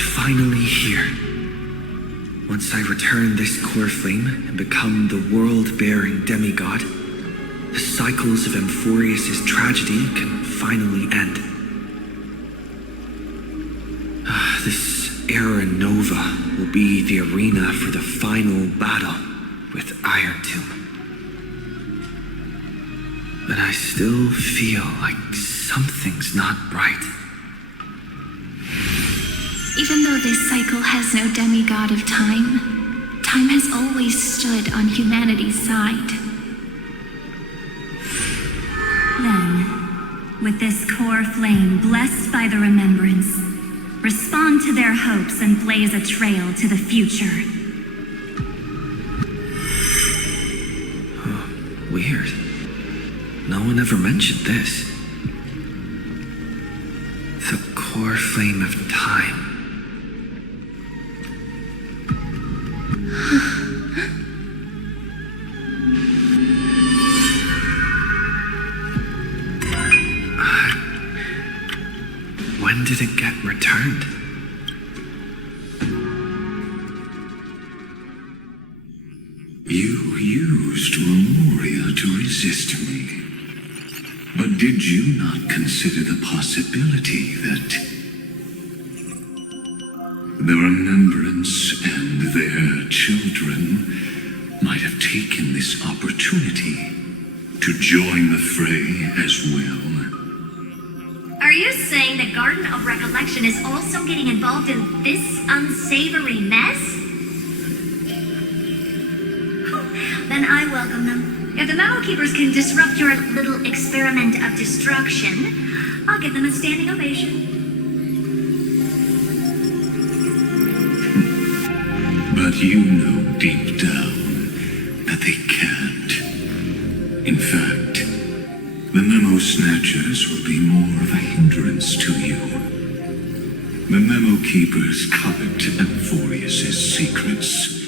Finally here. Once I return this core flame and become the world-bearing demigod, the cycles of Amphoreus' tragedy can finally end. This era Nuova will be the arena for the final battle with Iron Tomb. But I still feel like something's not right. Even though this cycle has no demigod of time, time has always stood on humanity's side. Then, with this core flame blessed by the remembrance, respond to their hopes and blaze a trail to the future. Weird. No one ever mentioned this. The core flame of time. When did it get returned? You used Memoria to resist me. But did you not consider the possibility that the remembrance and their children might have taken this opportunity to join the fray as well? Are you saying the Garden of Recollection is also getting involved in this unsavory mess? Then I welcome them. If the Memo Keepers can disrupt your little experiment of destruction, I'll give them a standing ovation. But you know deep down that they can't. In fact, the Memo Snatchers will be more of a hindrance to you. The Memo Keepers covet Amphoreus' secrets,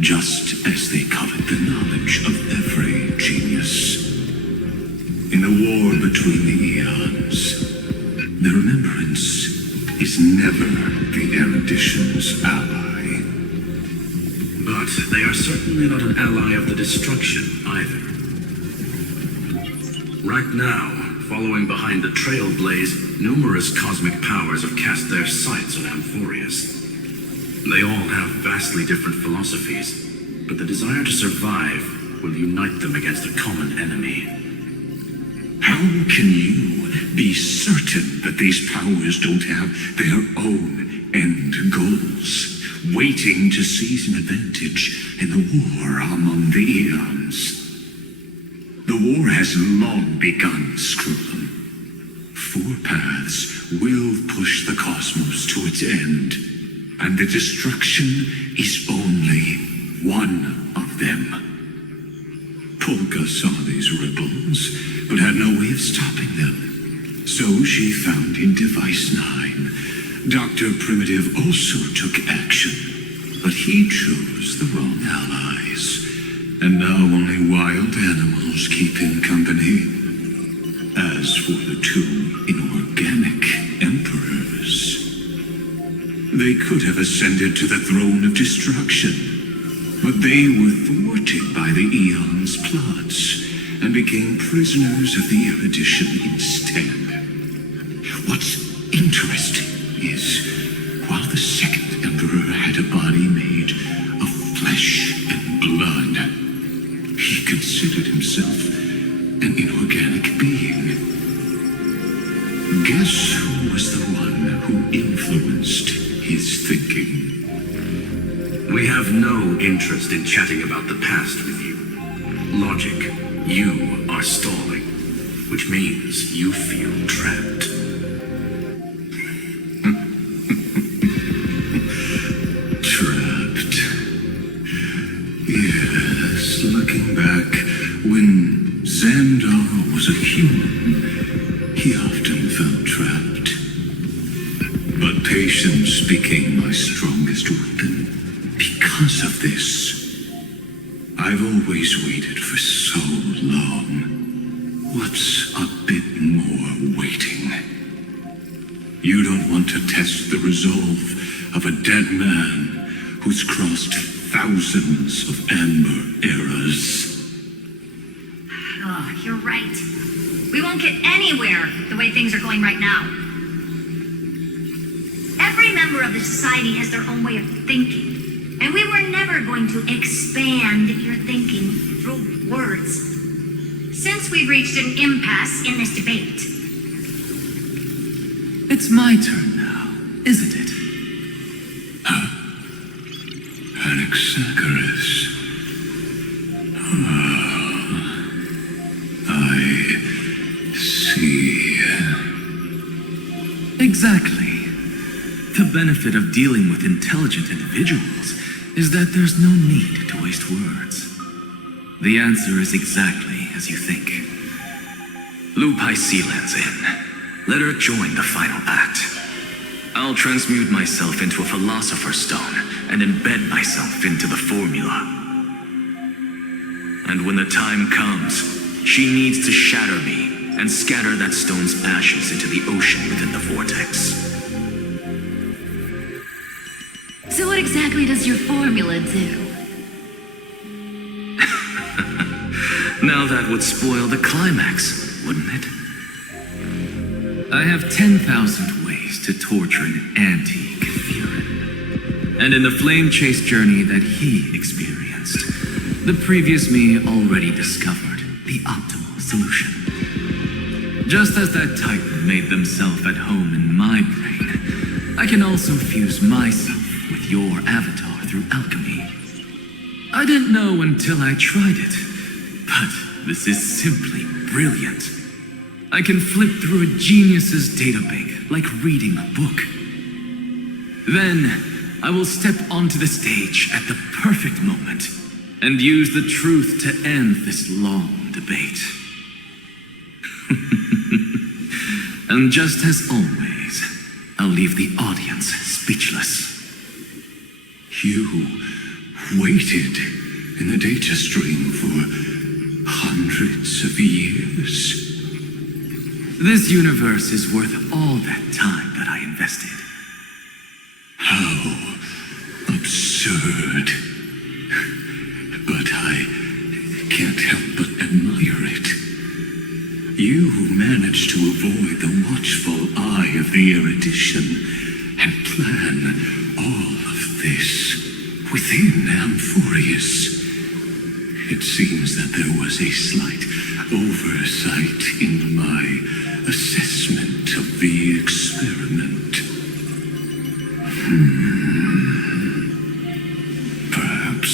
just as they covet the knowledge of every genius. In the war between the eons, the remembrance is never the erudition's ally. But they are certainly not an ally of the destruction either. Right now, following behind the Trailblaze, numerous cosmic powers have cast their sights on Amphoreus. They all have vastly different philosophies, but the desire to survive will unite them against a common enemy. How can you be certain that these powers don't have their own end goals, waiting to seize an advantage in the war among the eons? The war has long begun, Screwlum. Four paths will push the cosmos to its end, and the destruction is only one of them. Polka saw these ripples, but had no way of stopping them. So she found in Device 9. Dr. Primitive also took action, but he chose the wrong allies. And now only wild animals keep him company. As for the two inorganic emperors, they could have ascended to the throne of destruction, but they were thwarted by the Eon's plots and became prisoners of the erudition instead. What's interesting is, while the second emperor had a body made of flesh and blood, he considered himself an inorganic being. Guess who was the one who influenced his thinking? We have no interest in chatting about the past with you. Logic, you are stalling, which means you feel trapped. Trapped. Yes, looking back, when Xandar was a human, he often felt trapped. But patience became my strongest weapon. Because of this, I've always waited for so long. What's a bit more waiting? You don't want to test the resolve of of a dead man who's crossed thousands of amber eras. Oh, you're right. We won't get anywhere the way things are going right now. Every member of the society has their own way of thinking, and we were never going to expand your thinking through words. Since we've reached an impasse in this debate. It's my turn now, isn't it? Anaxagoras. I see. Exactly. The benefit of dealing with intelligent individuals is that there's no need to waste words. The answer is exactly as you think. Lupai Sealand's in. Let her join the final act. I'll transmute myself into a philosopher's stone and embed myself into the formula. And when the time comes, she needs to shatter me and scatter that stone's ashes into the ocean within the vortex. So what exactly does your formula do? Now that would spoil the climax, wouldn't it? I have 10,000 ways to torture an antique Furin. And in the flame chase journey that he experienced, the previous me already discovered the optimal solution. Just as that Titan made themselves at home in my brain, I can also fuse myself with your avatar through alchemy. I didn't know until I tried it, but this is simply brilliant. I can flip through a genius's databank like reading a book. Then, I will step onto the stage at the perfect moment and use the truth to end this long debate. And just as always, I'll leave the audience speechless. You waited in the data stream for hundreds of years. This universe is worth all that time that I invested. How absurd. But I can't help but admire it. You managed to avoid the watchful eye of the erudition and plan all of this within Amphoreus. It seems that there was a slight oversight in my assessment of the experiment. Perhaps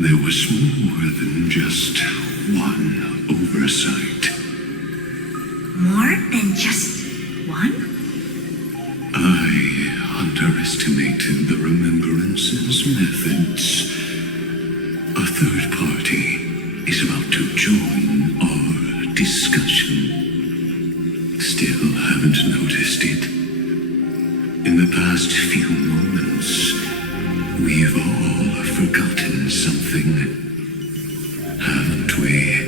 there was more than just one oversight. More than just one? I underestimated the Remembrance's methods. A third party is about to join our discussion. Still haven't noticed it. In the past few moments, we've all forgotten something, haven't we?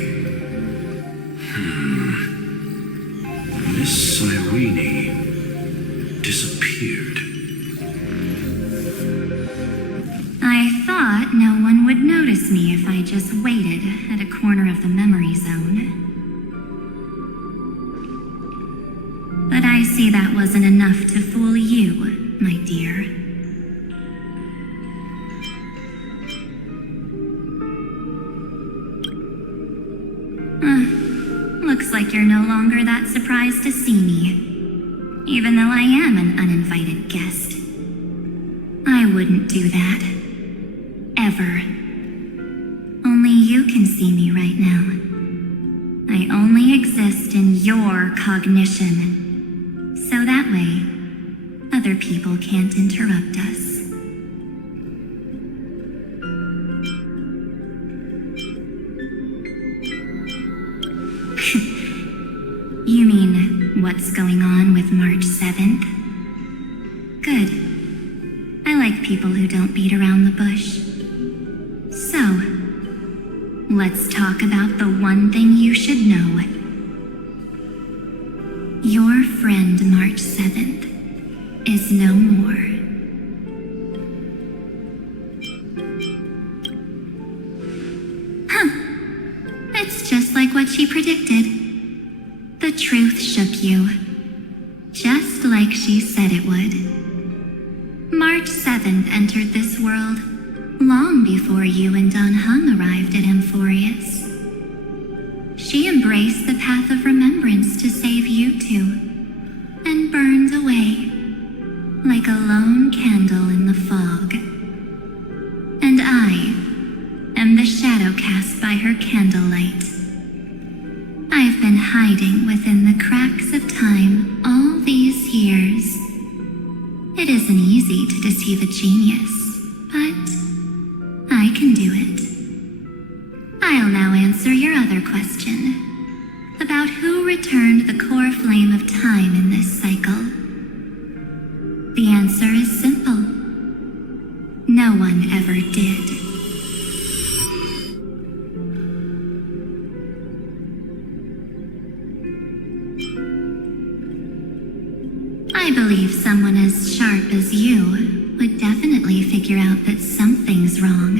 Miss Cyrene disappeared. I thought no one would notice me if I just waited at a corner of the memory zone. But I see that wasn't enough to fool you, my dear. Looks like you're no longer that surprised to see me, even though I am an uninvited guest. I wouldn't do that. Ever. Only you can see me right now. I only exist in your cognition. So that way, other people can't interrupt us. You mean, what's going on with March 7th? Good. I like people who don't beat around the bush. So, let's talk about the one thing you should know. Your friend March 7th is no more. just like what she predicted. The truth shook you, just like she said it would. March 7th entered this world long before you and Don Hung arrived at Amphoreus. She embraced the path of remembrance to save you two, and burned away like a lone candle in the fog. And I am the shadow cast by her candlelight. I've been hiding within the cracks of time all these years. It isn't easy to deceive a genius, but I can do it. I'll now answer your other question about who returned the core flame of time in this cycle. The answer is simple. No one ever did. I believe someone as sharp as you would definitely figure out that something's wrong.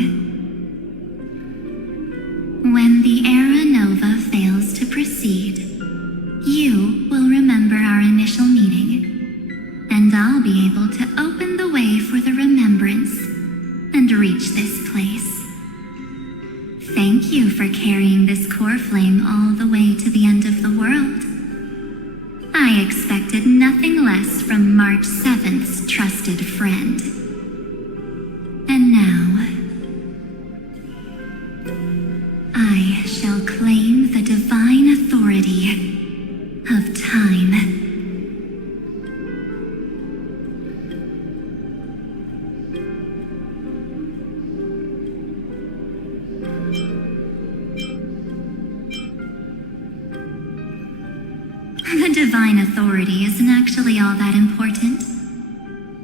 When the era Nova fails to proceed, you will remember our initial meeting, and I'll be able to open the way for the remembrance and reach this place. Thank you for carrying this core flame all the way to the end of the world. I expected nothing less from March 7th's trusted friend. And now, I shall claim the divine authority of time. The divine authority isn't actually all that important.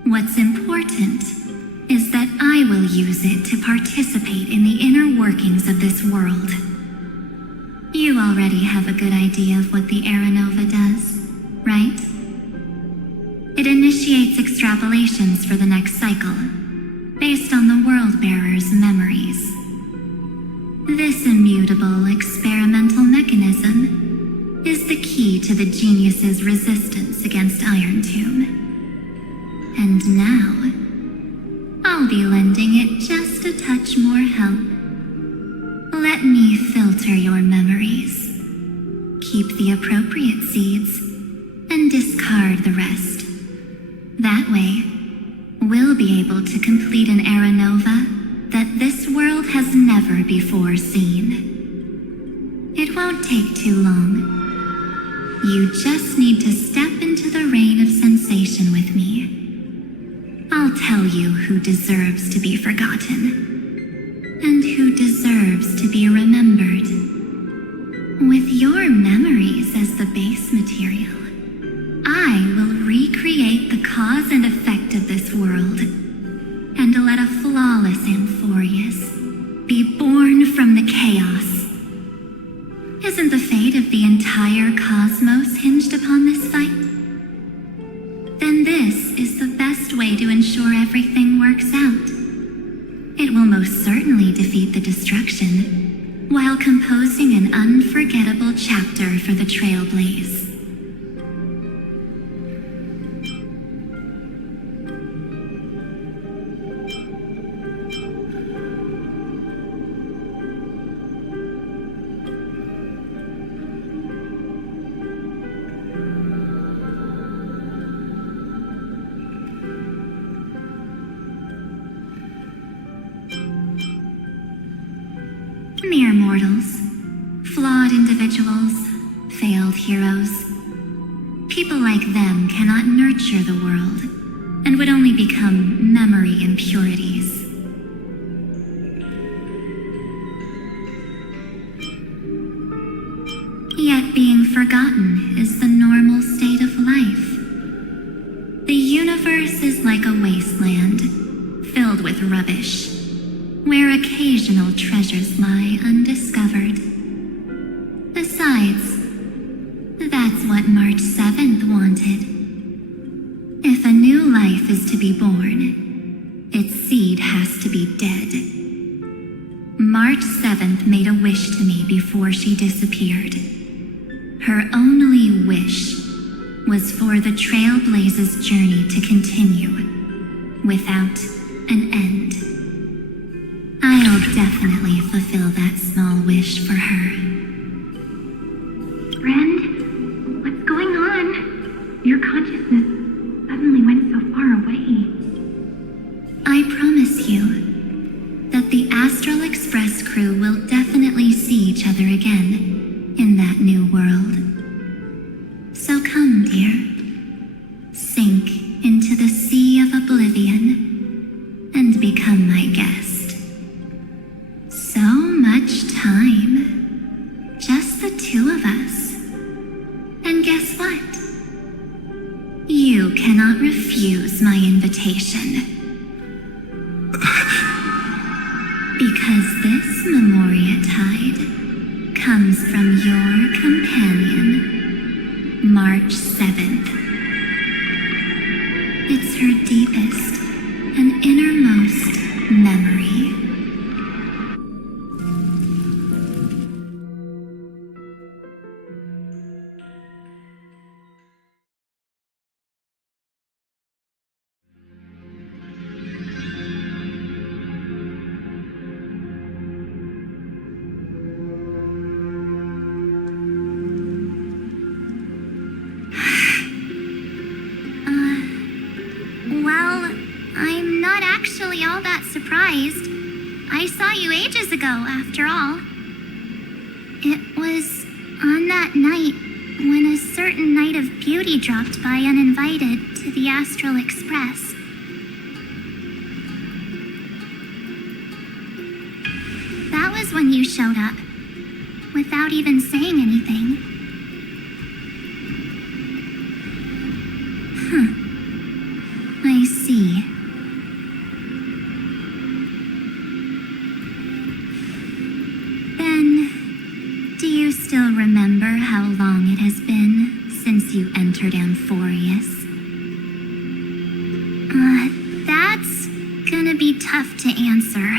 What's important is that I will use it to participate in the inner workings of this world. You already have a good idea of what the Era Nova does, right? It initiates extrapolations for the next cycle, based on the World Bearer's memories. This immutable experimental mechanism is the key to the genius's resistance against Iron Tomb. And now, I'll be lending it just a touch more help. Let me filter your memories. Keep the appropriate seeds, and discard the rest. That way, we'll be able to complete an Era Nova that this world has never before seen. It won't take too long. You just need to step into the rain of sensation with me. I'll tell you who deserves to be forgotten, and who deserves to be remembered. With your memories as the base material, I will recreate the cause and effect of this world, and let a flawless Amphoreus be born from the chaos. Isn't the fate of the entire cosmos hinged upon this fight? Then this is the best way to ensure everything works out. It will most certainly defeat the destruction, while composing an unforgettable chapter for the Trailblaze. Mere mortals, flawed individuals, failed heroes. People like them cannot nurture the world, and would only become memory impurities. Yet being forgotten is the normal state of life. The universe is like a wasteland, filled with rubbish, where occasional treasures lie undiscovered. Besides, that's what March 7th wanted. If a new life is to be born, its seed has to be dead. March 7th made a wish to me before she disappeared. Her only wish was for the Trailblaze's journey to continue without an end. I'll definitely fulfill that small wish for her. Friend, what's going on? Your consciousness suddenly went so far away. I promise you that the Astral Express crew will definitely see each other again in that new world. So come, dear. Sink into the sea of oblivion and become my guest. So much time. Just the two of us. And guess what? You cannot refuse my invitation. Because this Memoria Tide comes from your companion, March 7th. It's her deepest and innermost memory. Well, I'm not actually all that surprised. I saw you ages ago, after all. It was on that night when a certain knight of beauty dropped by uninvited to the Astral Express. That was when you showed up, without even saying anything. I see. Then, do you still remember how long it has been since you entered Amphoreus? That's gonna be tough to answer.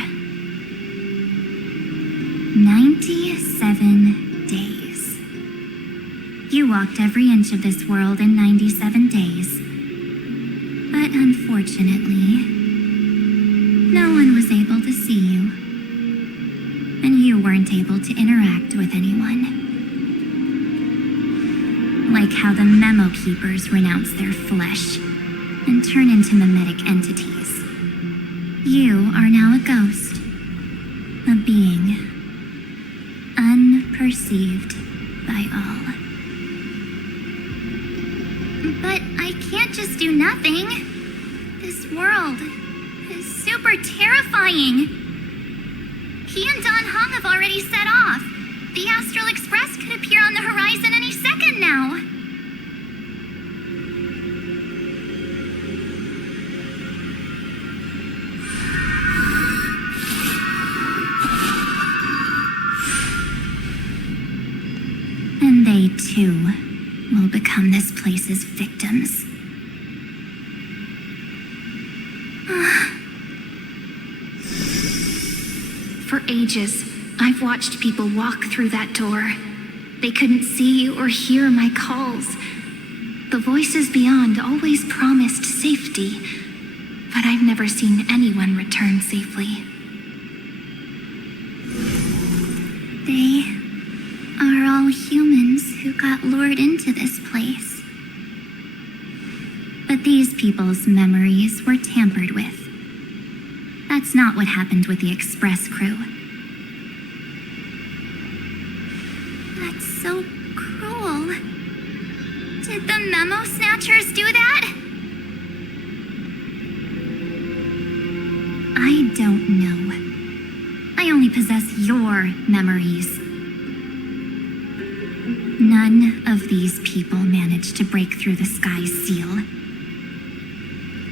97 days. You walked every inch of this world in 97 days. But unfortunately, no one was able to see you. And you weren't able to interact with anyone. Like how the Memo Keepers renounce their flesh and turn into mimetic entities. You are now a ghost. A being. Unperceived by all. But I can't just do nothing. This world is super terrifying. He and Don Hong have already set off. The Astral Express could appear on the horizon any second now. And they too will become this place's victims. For ages, I've watched people walk through that door. They couldn't see or hear my calls. The voices beyond always promised safety, but I've never seen anyone return safely. They are all humans who got lured into this place. But these people's memories were tampered with. That's not what happened with the Express crew. That's so cruel. Did the Memo Snatchers do that? I don't know. I only possess your memories. None of these people managed to break through the sky's seal.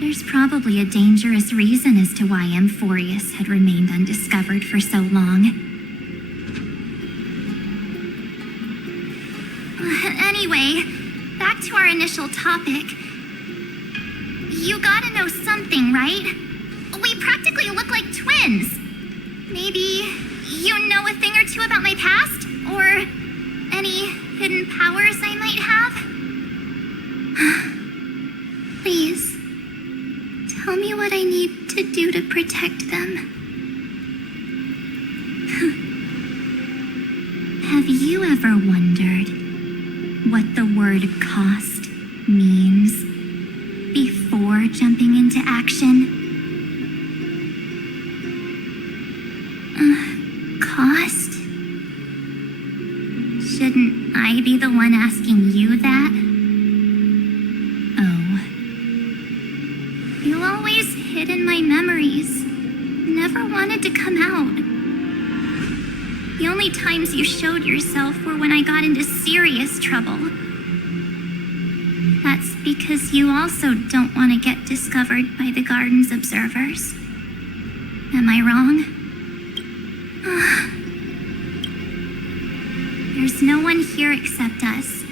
There's probably a dangerous reason as to why Amphoreus had remained undiscovered for so long. Anyway, back to our initial topic. You gotta know something, right? We practically look like twins. Maybe you know a thing or two about my past? Or any hidden powers I might have? Please, tell me what I need to do to protect them. Have you ever wondered what the word cost means before jumping into action? Cost? Shouldn't I be the one asking you that? Oh. You always hid in my memories. Never wanted to come out. The only times you showed yourself were when I got into serious trouble. That's because you also don't want to get discovered by the garden's observers. Am I wrong? There's no one here except us.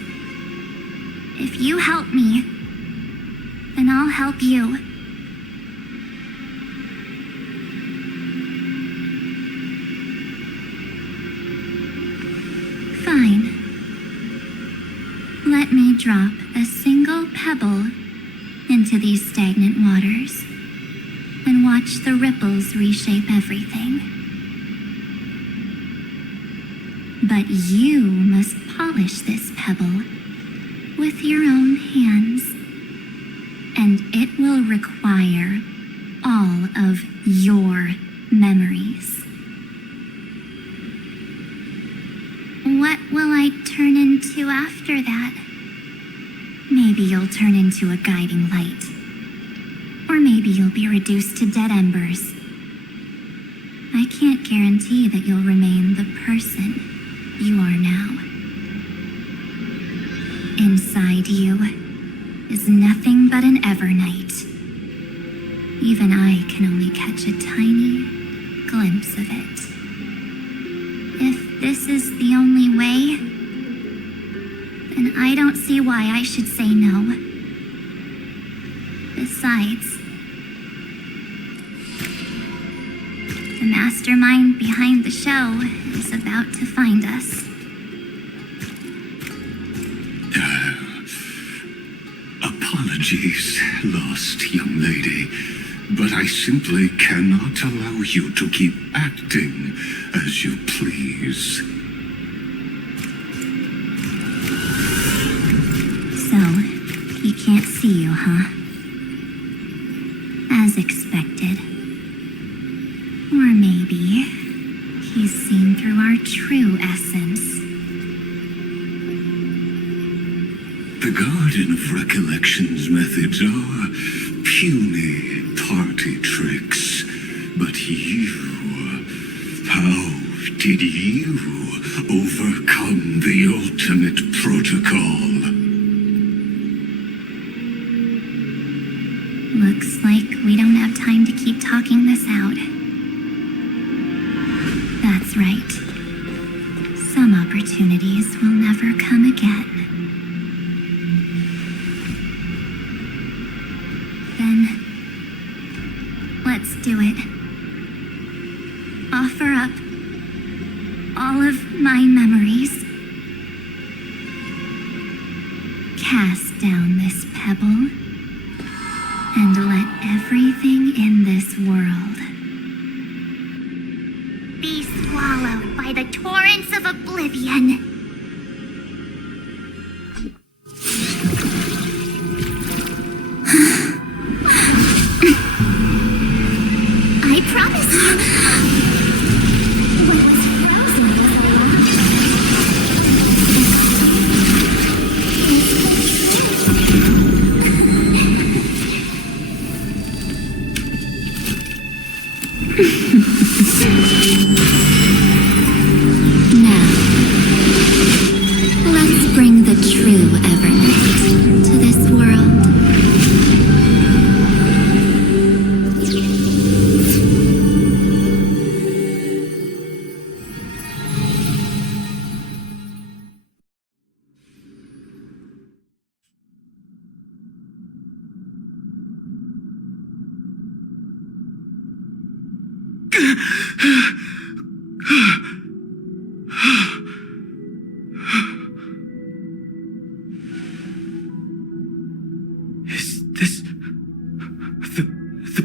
If you help me, then I'll help you. Fine. Let me drop a single pebble into these stagnant waters and watch the ripples reshape everything. But you must polish this pebble with your own hands, and it will require all of your memories. What will I turn into after that? Maybe you'll turn into a guiding light. Or maybe you'll be reduced to dead embers. I can't guarantee that you'll remain the person you are now. Inside you is nothing but an evernight. Even I can only catch a tiny glimpse of it. If this is the only way, then I don't see why I should say no. Besides, the mastermind behind the show is about to find us. Apologies, lost young lady, but I simply cannot allow you to keep acting as you please. So, he can't see you, huh? As expected. Or maybe he's seen through our true essence. The Garden of Recollection's methods are puny party tricks. But how did you overcome the ultimate protocol? Looks like we don't have time to keep talking this out. That's right. Some opportunities will never come again. Then, let's do it. Offer up all of my memories. Cast down this pebble and let everything in this world be swallowed by the torrents of oblivion. I promise you. What was frozen is Now, let's bring the true Evernight to this world.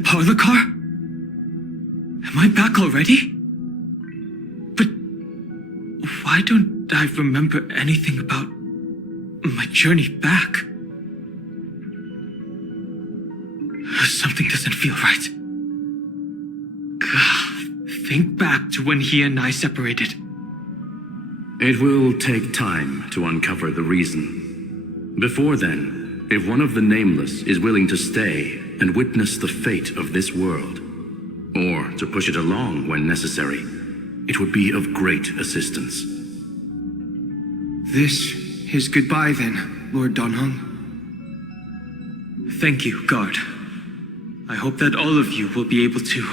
parlor car? Am I back already? But why don't I remember anything about my journey back? Something doesn't feel right. Think back to when he and I separated. It will take time to uncover the reason. Before then, if one of the Nameless is willing to stay and witness the fate of this world, or to push it along when necessary, it would be of great assistance. This is goodbye then, Lord Donhong. Thank you, Guard. I hope that all of you will be able to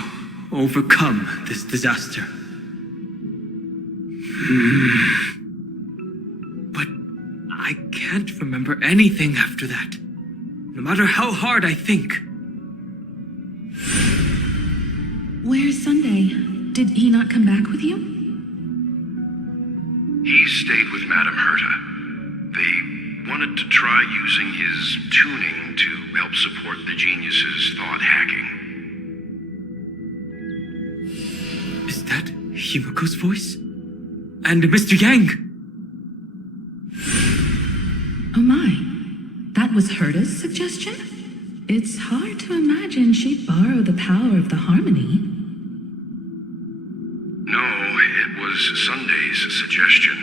overcome this disaster. But I can't remember anything after that, no matter how hard I think. Where's Sunday? Did he not come back with you? He stayed with Madame Herta. They wanted to try using his tuning to help support the genius's thought hacking. Is that Himiko's voice? And Mr. Yang? Oh my. That was Herta's suggestion? It's hard to imagine she'd borrow the power of the harmony. No, it was Sunday's suggestion.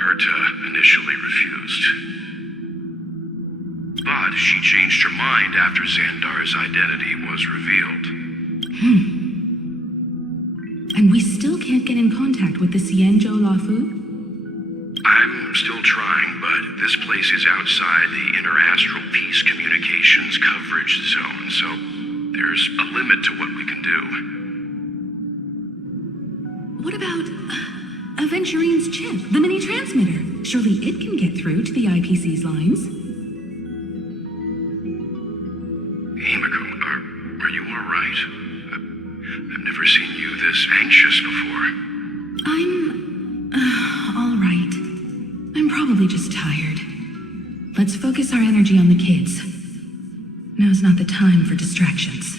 Herta initially refused. But she changed her mind after Xandar's identity was revealed. And we still can't get in contact with the Xianzhou Lafu? I'm still trying, but this place is outside the interastral peace communications coverage zone, so there's a limit to what we can do. What about Aventurine's chip, the mini-transmitter? Surely it can get through to the IPC's lines. Himiko, are you all right? I've never seen you this anxious before. I'm all right. I'm probably just tired. Let's focus our energy on the kids. Now's not the time for distractions.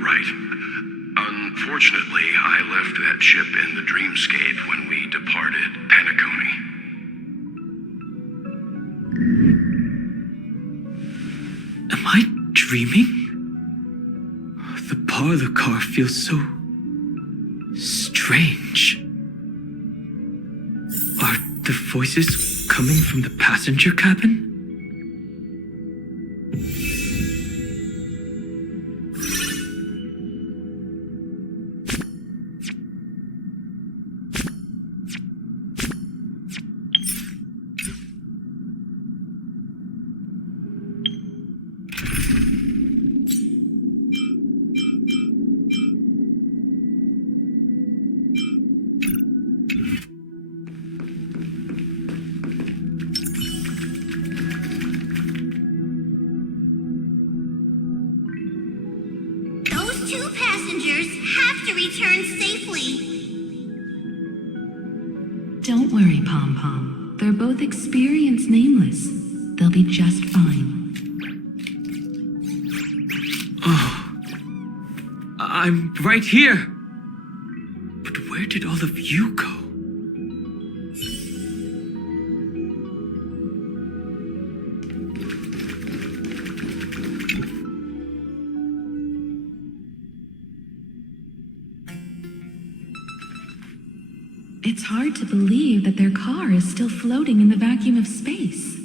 Right. Unfortunately, I left that chip in the dreamscape when we departed Penacony. Am I dreaming? The parlor car feels so strange. Are the voices coming from the passenger cabin? Return safely. Don't worry, Pom Pom. They're both experienced Nameless. They'll be just fine. Oh, I'm right here. But where did all of you go? It's hard to believe that their car is still floating in the vacuum of space.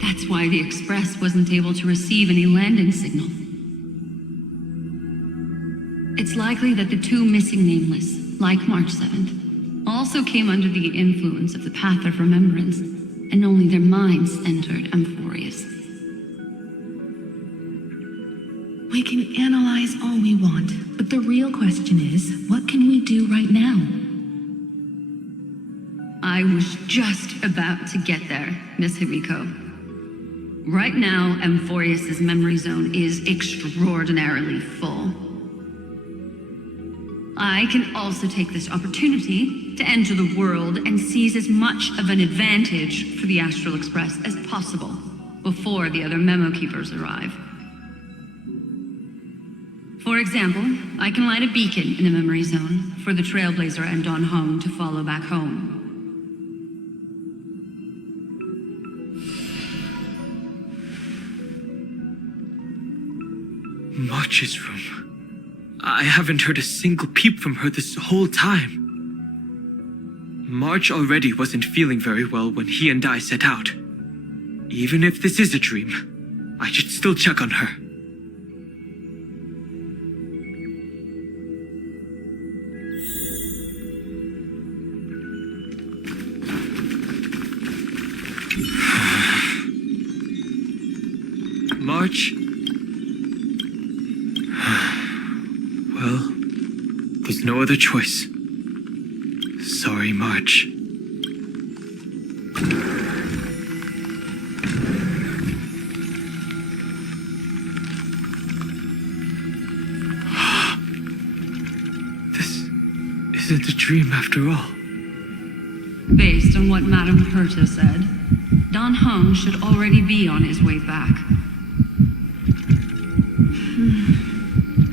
That's why the Express wasn't able to receive any landing signal. It's likely that the two missing Nameless, like March 7th, also came under the influence of the Path of Remembrance, and only their minds entered Amphoreus. We can analyze all we want, but the real question is, what can we do right now? I was just about to get there, Miss Himiko. Right now, Amphoreus' memory zone is extraordinarily full. I can also take this opportunity to enter the world and seize as much of an advantage for the Astral Express as possible before the other memo keepers arrive. For example, I can light a beacon in the memory zone for the Trailblazer and Don Hong to follow back home. March's room. I haven't heard a single peep from her this whole time. March already wasn't feeling very well when he and I set out. Even if this is a dream, I should still check on her. March? Well, there's no other choice. Sorry, March. This isn't a dream after all. Based on what Madame Herta said, Don Hong should already be on his way back.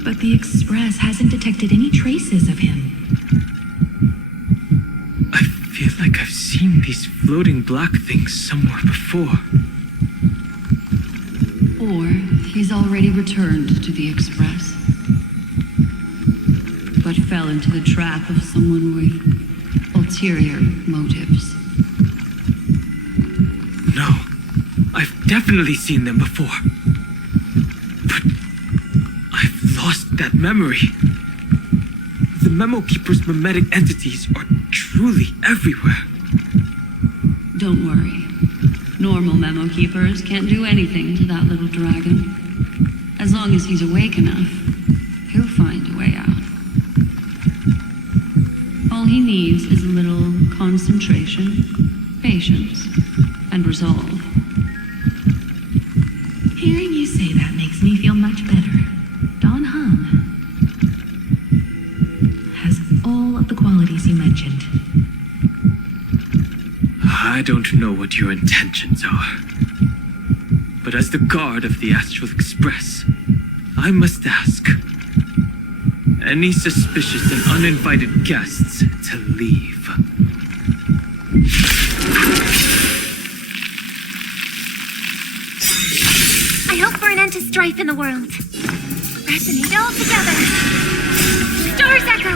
But the Express hasn't detected any traces of him. I feel like I've seen these floating black things somewhere before. Or he's already returned to the Express, but fell into the trap of someone with ulterior motives. No, I've definitely seen them before. But I've lost that memory. The Memo Keeper's mimetic entities are truly everywhere. Don't worry. Normal Memo Keepers can't do anything to that little dragon. As long as he's awake enough, he'll find a way out. All he needs is a little concentration, patience, and resolve. Hearing you say that makes me feel much better. Don Hong has all of the qualities you mentioned. I don't know what your intentions are. But as the guard of the Astral Express, I must ask. Any suspicious and uninvited guests to leave. I hope for an end to strife in the world. Resonate all together. Stars echo.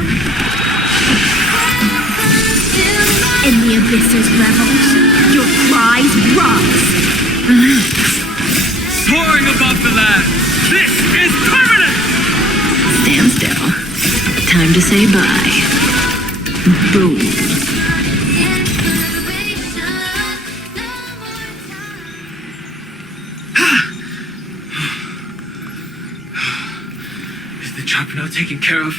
In the Abyss's revelation, your cries rise. Soaring above the land, this is permanent! Stand still. Time to say bye. Boom. Is the trap now taken care of?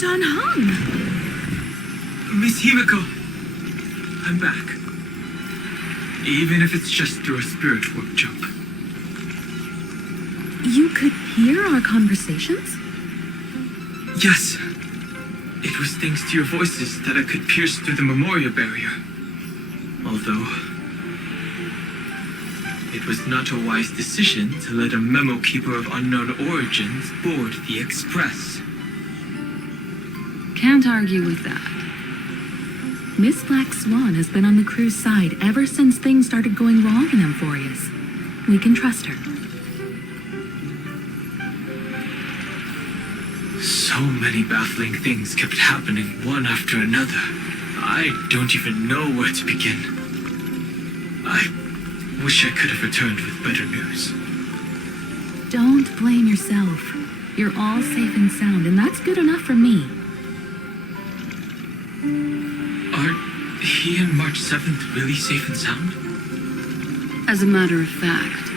Don Hong! Miss Himiko, I'm back. Even if it's just through a spirit warp jump. You could hear our conversations? Yes. It was thanks to your voices that I could pierce through the memorial barrier. Although, it was not a wise decision to let a memo keeper of unknown origins board the Express. Can't argue with that. Miss Black Swan has been on the crew's side ever since things started going wrong in Amphoreus. We can trust her. So many baffling things kept happening one after another. I don't even know where to begin. I wish I could have returned with better news. Don't blame yourself. You're all safe and sound, and that's good enough for me. Are he and March 7th really safe and sound? As a matter of fact,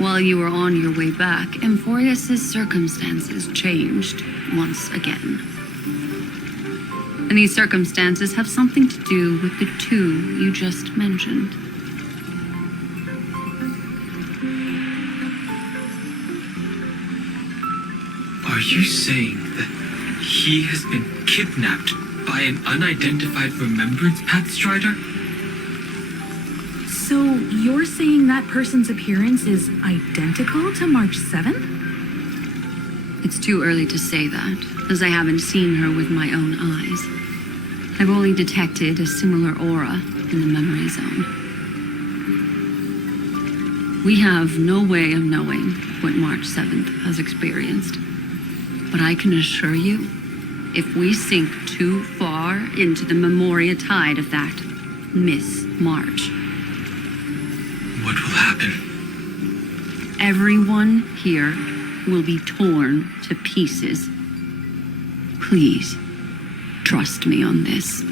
while you were on your way back, Amphoreus' circumstances changed once again. And these circumstances have something to do with the two you just mentioned. Are Are you saying that he has been kidnapped by an unidentified remembrance path strider? So you're saying that person's appearance is identical to March 7th? It's too early to say that, as I haven't seen her with my own eyes. I've only detected a similar aura in the memory zone. We have no way of knowing what March 7th has experienced. But I can assure you, if we sink too far into the memoria tide of that Miss March, what will happen? everyone here will be torn to pieces. Please, trust me on this.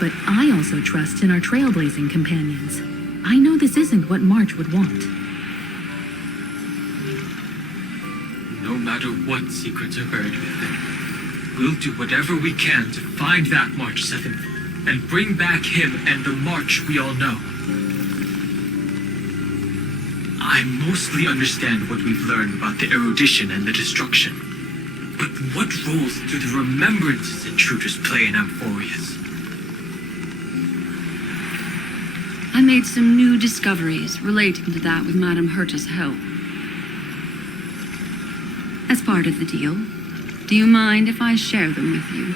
But I also trust in our trailblazing companions. I know this isn't what March would want. No matter what secrets are buried within, we'll do whatever we can to find that March 7th and bring back him and the March we all know. I mostly understand what we've learned about the erudition and the destruction. But what roles do the remembrances intruders play in Amphoreus? I made some new discoveries relating to that with Madame Herta's help. As part of the deal, do you mind if I share them with you?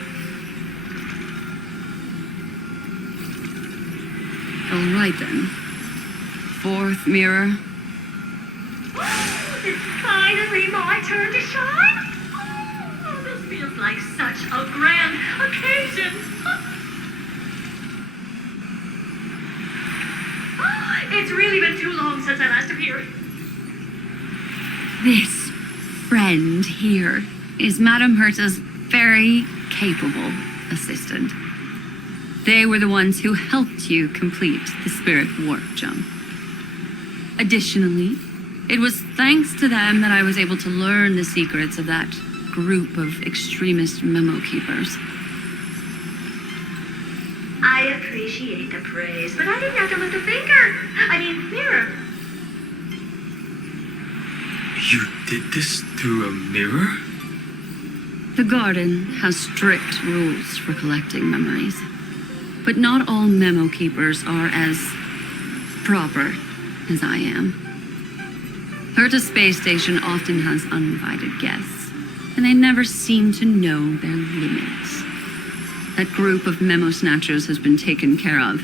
All right then. Fourth mirror. It's finally my turn to shine. Oh, this feels like such a grand occasion. It's really been too long since I last appeared. This friend here is Madame Herta's very capable assistant. They were the ones who helped you complete the spirit warp jump. Additionally, it was thanks to them that I was able to learn the secrets of that group of extremist memo keepers. I appreciate the praise, but I didn't have to lift a finger. Mirror. You did this through a mirror? The garden has strict rules for collecting memories. But not all memo keepers are as proper as I am. Herta Space Station often has uninvited guests, and they never seem to know their limits. That group of memo snatchers has been taken care of,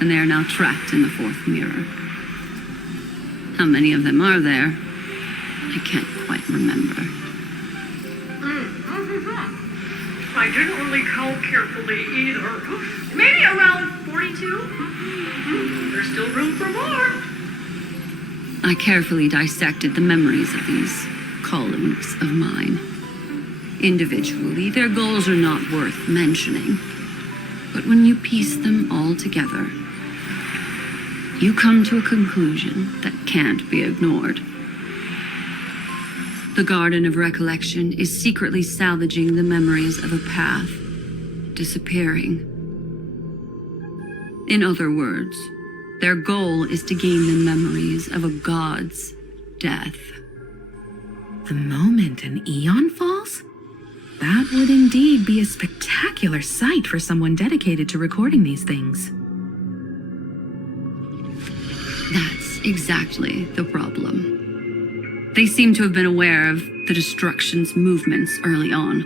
and they are now trapped in the fourth mirror. How many of them are there? I can't quite remember. I didn't really count carefully either. Maybe around 42? There's still room for more. I carefully dissected the memories of these colleagues of mine. Individually, their goals are not worth mentioning. But when you piece them all together, you come to a conclusion that can't be ignored. The Garden of Recollection is secretly salvaging the memories of a path disappearing. In other words, their goal is to gain the memories of a god's death. The moment an eon falls? That would indeed be a spectacular sight for someone dedicated to recording these things. That's exactly the problem. They seem to have been aware of the destruction's movements early on,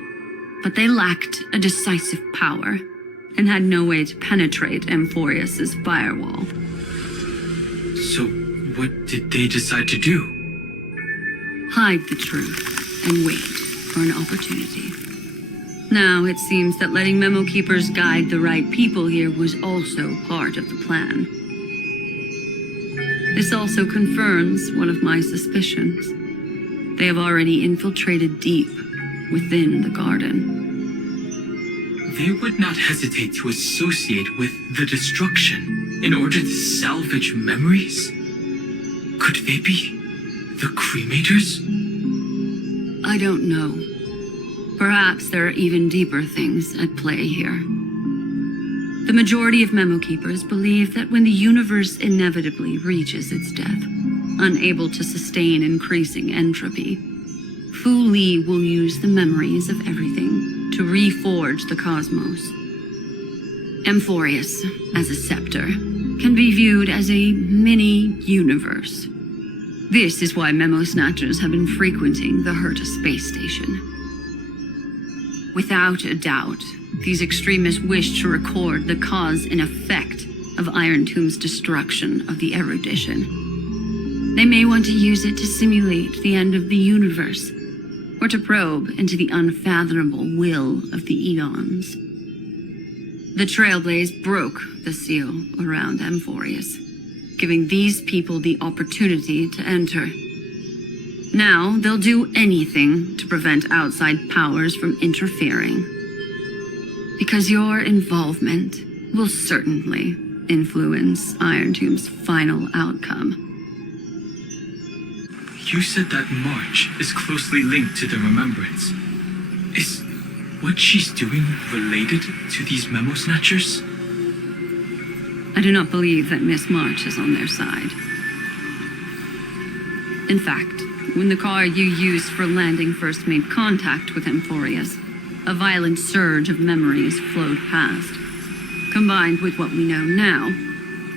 but they lacked a decisive power and had no way to penetrate Amphoreus' firewall. So, what did they decide to do? Hide the truth and wait for an opportunity. Now it seems that letting memo keepers guide the right people here was also part of the plan. This also confirms one of my suspicions. They have already infiltrated deep within the garden. They would not hesitate to associate with the destruction in order to salvage memories? Could they be the cremators? I don't know. Perhaps there are even deeper things at play here. The majority of memo keepers believe that when the universe inevitably reaches its death, unable to sustain increasing entropy. Fu Li will use the memories of everything to reforge the cosmos. Amphoreus, as a scepter, can be viewed as a mini-universe. This is why memo snatchers have been frequenting the Herta space station. Without a doubt, these extremists wish to record the cause and effect of Iron Tomb's destruction of the erudition. They may want to use it to simulate the end of the universe, or to probe into the unfathomable will of the eons. The Trailblaze broke the seal around Amphoreus, giving these people the opportunity to enter. Now, they'll do anything to prevent outside powers from interfering. Because your involvement will certainly influence Iron Tomb's final outcome. You said that March is closely linked to the remembrance. Is what she's doing related to these memo snatchers? I do not believe that Miss March is on their side. In fact, when the car you used for landing first made contact with Amphoreus, a violent surge of memories flowed past. Combined with what we know now,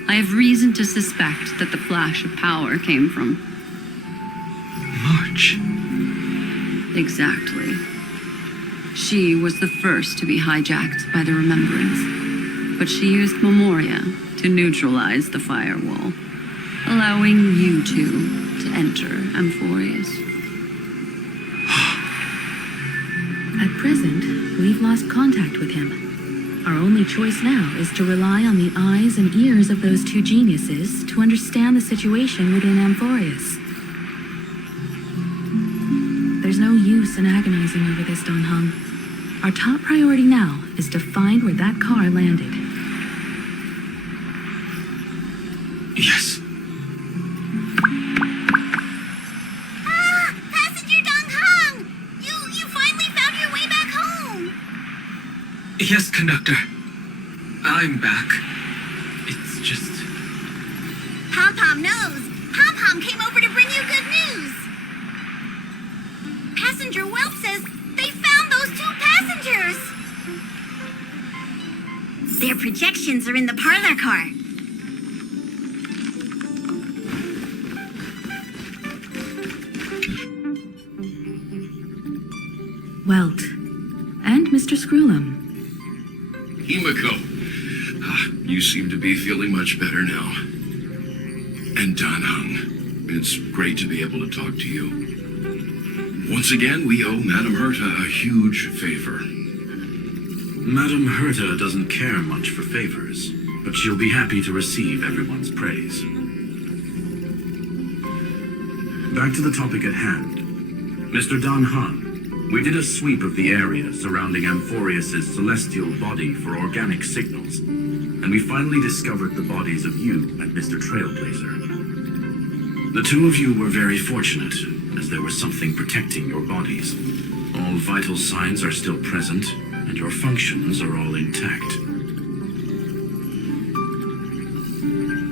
I have reason to suspect that the flash of power came from March. Exactly. She was the first to be hijacked by the remembrance, but she used Memoria to neutralize the firewall, allowing you two to enter Amphoreus. At present, we've lost contact with him. Our only choice now is to rely on the eyes and ears of those two geniuses to understand the situation within Amphoreus. There's no use in agonizing over this, Don Hung. Our top priority now is to find where that car landed. Yes. Passenger Dong Hong! You finally found your way back home! Yes, conductor. I'm back. It's just... Pom-Pom knows. Pom-Pom came over to bring you good news. Passenger Whelp says they found those two passengers. Their projections are in the parlor car. Welt. And Mr. Screwlum. Himiko, you seem to be feeling much better now. And Don Hung, it's great to be able to talk to you. Once again, we owe Madame Herta a huge favor. Madame Herta doesn't care much for favors, but she'll be happy to receive everyone's praise. Back to the topic at hand. Mr. Don Hung, we did a sweep of the area surrounding Amphoreus' celestial body for organic signals, and we finally discovered the bodies of you and Mr. Trailblazer. The two of you were very fortunate, as there was something protecting your bodies. All vital signs are still present, and your functions are all intact.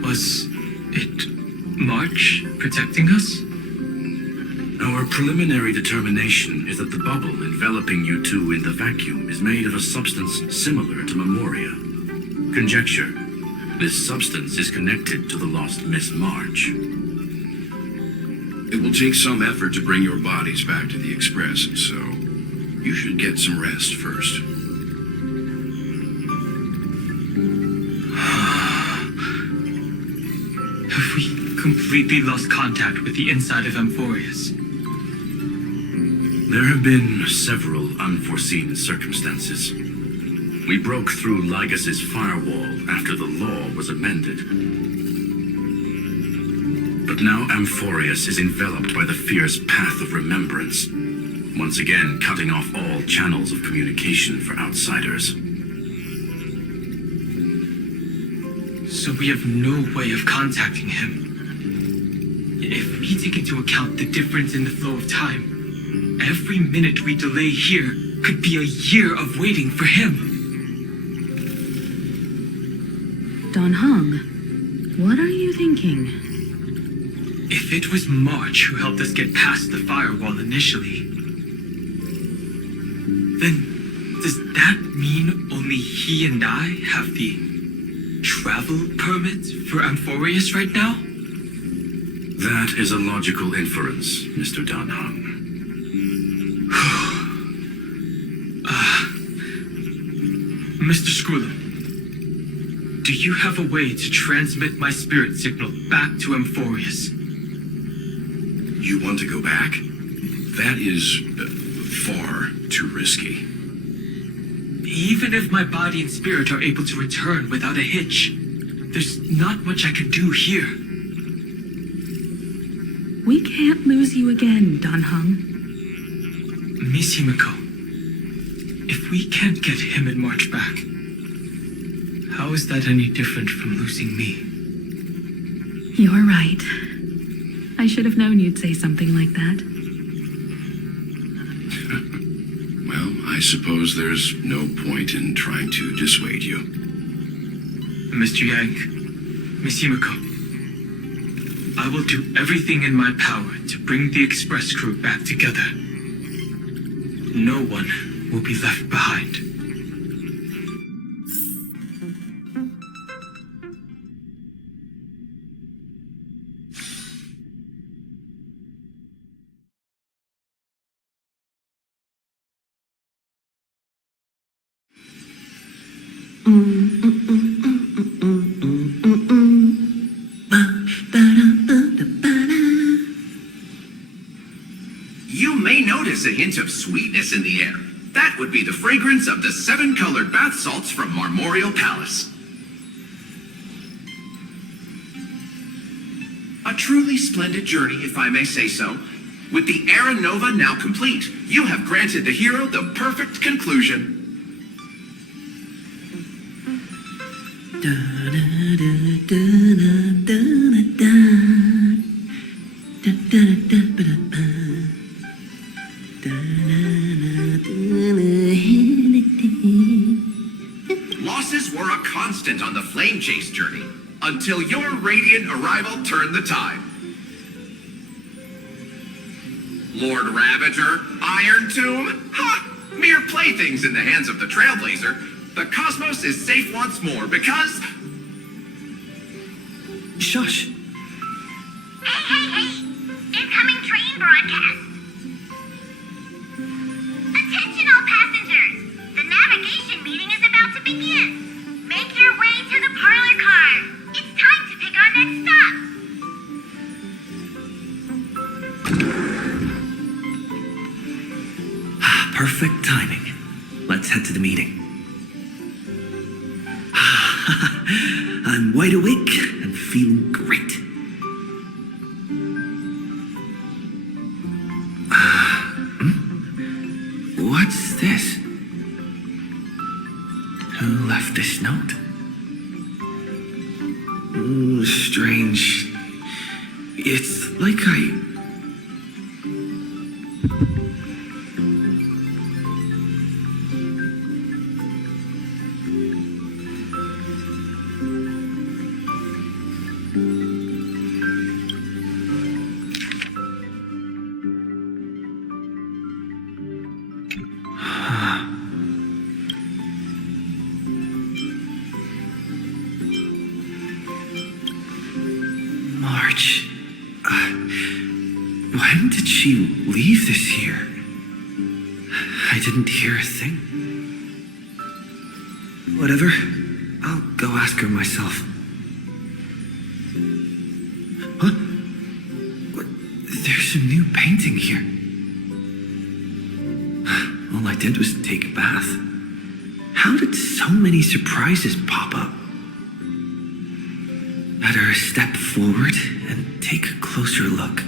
Was it March protecting us? Our preliminary determination is that the bubble enveloping you two in the vacuum is made of a substance similar to Memoria. Conjecture. This substance is connected to the lost Miss March. It will take some effort to bring your bodies back to the Express, so you should get some rest first. Have we completely lost contact with the inside of Amphoreus? There have been several unforeseen circumstances. We broke through Lygas's firewall after the law was amended. But now Amphoreus is enveloped by the fierce path of remembrance, once again cutting off all channels of communication for outsiders. So we have no way of contacting him. If we take into account the difference in the flow of time, every minute we delay here could be a year of waiting for him. Don Hung, what are you thinking? If it was March who helped us get past the firewall initially, then does that mean only he and I have the travel permit for Amphoreus right now? That is a logical inference, Mr. Dan Hung. Mr. Skruller, do you have a way to transmit my spirit signal back to Amphoreus? You want to go back? That is far too risky. Even if my body and spirit are able to return without a hitch, there's not much I can do here. We can't lose you again, Dan Hung. Miss Himiko, if we can't get him and March back, how is that any different from losing me? You're right. I should have known you'd say something like that. Well, I suppose there's no point in trying to dissuade you. Mr. Yang, Miss Himiko, I will do everything in my power to bring the express crew back together. No one will be left behind. You may notice a hint of sweetness in the air. That would be the fragrance of the 7-colored bath salts from Marmorial Palace. A truly splendid journey, if I may say so. With the era Nova now complete, you have granted the hero the perfect conclusion. Losses were a constant on the Flame Chase journey, until your radiant arrival turned the tide. Lord Ravager, Iron Tomb, ha! Mere playthings in the hands of the Trailblazer. The cosmos is safe once more because... Shush! Hey! Incoming train broadcast! Attention all passengers! The navigation meeting is about to begin! Make your way to the parlor car! It's time to pick our next stop! Perfect timing. Let's head to the meeting. I'm wide awake and feeling great. What's this? Who left this note? Ooh, strange. It's like March. When did she leave this here? I didn't hear a thing. Whatever. I'll go ask her myself. Huh? What? There's a new painting here. All I did was take a bath. How did so many surprises pop up? Better step forward and take a closer look.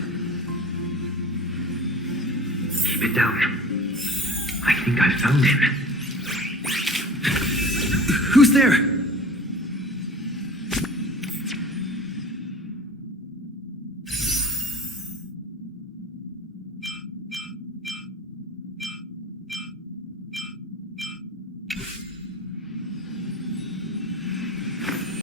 Keep it down. I think I found him.